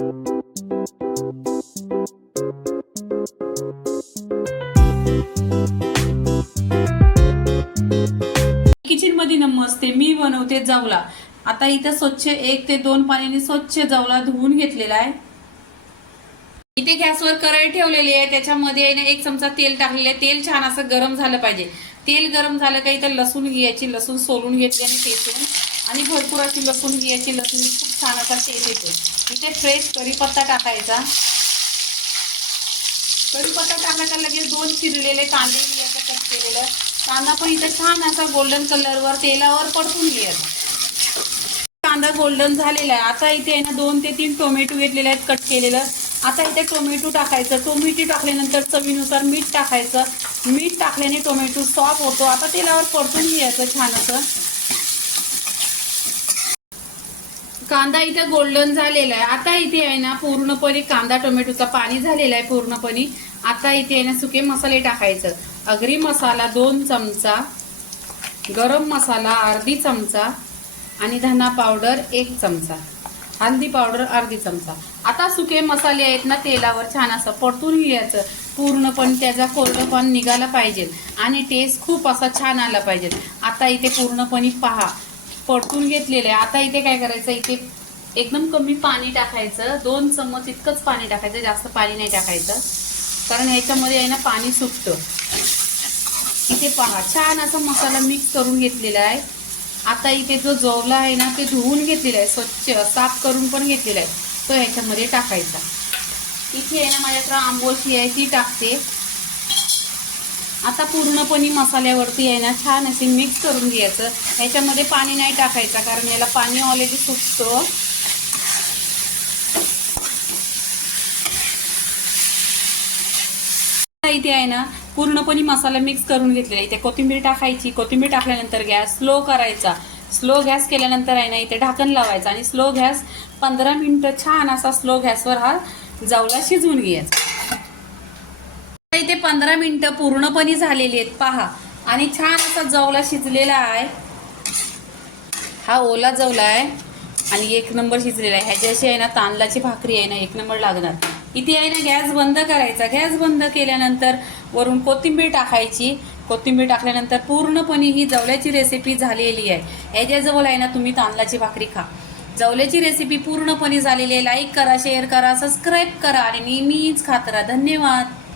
Kitchen मध्ये नमस्ते, मी बनवते जवला। आता इथे स्वच्छ 1 ते 2 पाण्याने स्वच्छ जवला धुवून घेतलेला आहे। इथे गॅसवर कढई ठेवलेली आहे, त्याच्यामध्ये आहे ना 1 चमचा तेल टाकलेले आहे। तेल छान असं गरम झालं पाहिजे। तेल गरम झालं का इथे लसूण घ्यायची, लसूण सोलून घेतली आणि ठेचून, आणि भरपूर अशी लसूण घ्यायची। लसूण खूप छान असा टेस्ट येतो। इथे फ्रेश कढीपत्ता टाकायचा। कढीपत्ता टाकला का लगेच 2 चिरलेले कांदे घ्यायचे, कट केलेलं कांदा पण इथे छान असा गोल्डन कलरवर तेलावर परतून घ्यायचा। कांदा गोल्डन झालेला आहे। आता इथे आहे ना 2 ते 3 टोमॅटो घेतलेले आहेत कट केलेलं। आता इथे टोमॅटो टाकायचं। टोमॅटो टाकल्यानंतर चवीनुसार मीठ टाकायचं। मीठ टाकल्याने टोमॅटो सॉफ्ट होतो। आता तेलावर परतून घ्यायचं छान असं। कांदा इथे गोल्डन झालेला आहे। आता इथे आहे ना पूर्णपणे कांदा टोमॅटोचा पाणी झालेला आहे पूर्णपणे। आता इथे आहे ना सुके मसाले टाकायचं। अगरी मसाला 2 चमचा, गरम मसाला अर्धी चमचा, आणि धना पावडर 1 चमचा, हळदी पावडर अर्धी चमचा। आता सुके मसाले आहेत ना तेलावर छान असं परतून घ्यायचं। पूर्णपणे त्याचा कोरडपणा निघाला पाहिजे आणि टेस्ट खूप असा छान आला पाहिजे। आता इथे पूर्णपणे पहा परतून घेतलेले आहे। आता इथे काय करायचं, इथे एकदम कमी पाणी टाकायचं। 2 चम्मच इतकंच पाणी टाकायचं, जास्त पाणी नाही टाकायचं, कारण ह्याच्यामध्ये आहे ना पाणी सुटतं। इथे पहा छान असा मसाला मिक्स करून घेतलेला आहे। आता इथे जो जवला आहे ना ते धुवून घेतलेला आहे, स्वच्छ साफ करून पण घेतलेला आहे, तो ह्याच्यामध्ये टाकायचा। इथे आहे ना माझ्याकडे आंबोशी आहे ती टाकते। आता पूर्णपणे मसाल्यावरती आहे ना छान असे मिक्स करून घ्यायचं। ह्याच्यामध्ये पाणी नाही टाकायचं, कारण याला पाणी ऑलरेडी सुटतं। इथे आहे ना पूर्णपणे मसाला मिक्स करून घेतलेला। इथे कोथिंबीर टाकायची। कोथिंबीर टाकल्यानंतर गॅस स्लो करायचा। स्लो गॅस केल्यानंतर आहे ना इथे ढाकण लावायचं आणि स्लो गॅस 15 मिनिटं छान असा स्लो गॅसवर हा जवला शिजवून घ्यायचा। इथे 15 मिनिटं पूर्णपणे झालेली आहेत पहा, आणि छान असा जवला शिजलेला आहे। हा ओला जवला आहे आणि 1 नंबर शिजलेला आहे। ह्याच्याशी आहे ना तांदळाची भाकरी आहे ना 1 नंबर लागणार। इथे आहे ना गॅस बंद करायचा। गॅस बंद केल्यानंतर वरून कोथिंबीर टाकायची। कोथिंबीर टाकल्यानंतर पूर्णपणे ही जवल्याची रेसिपी झालेली आहे। याच्याजवळ आहे ना तुम्ही तांदळाची भाकरी खा। जवल्याची रेसिपी पूर्णपणे झालेली आहे। लाईक करा, शेअर करा, सबस्क्राईब करा आणि नेहमीच खात राहा। धन्यवाद।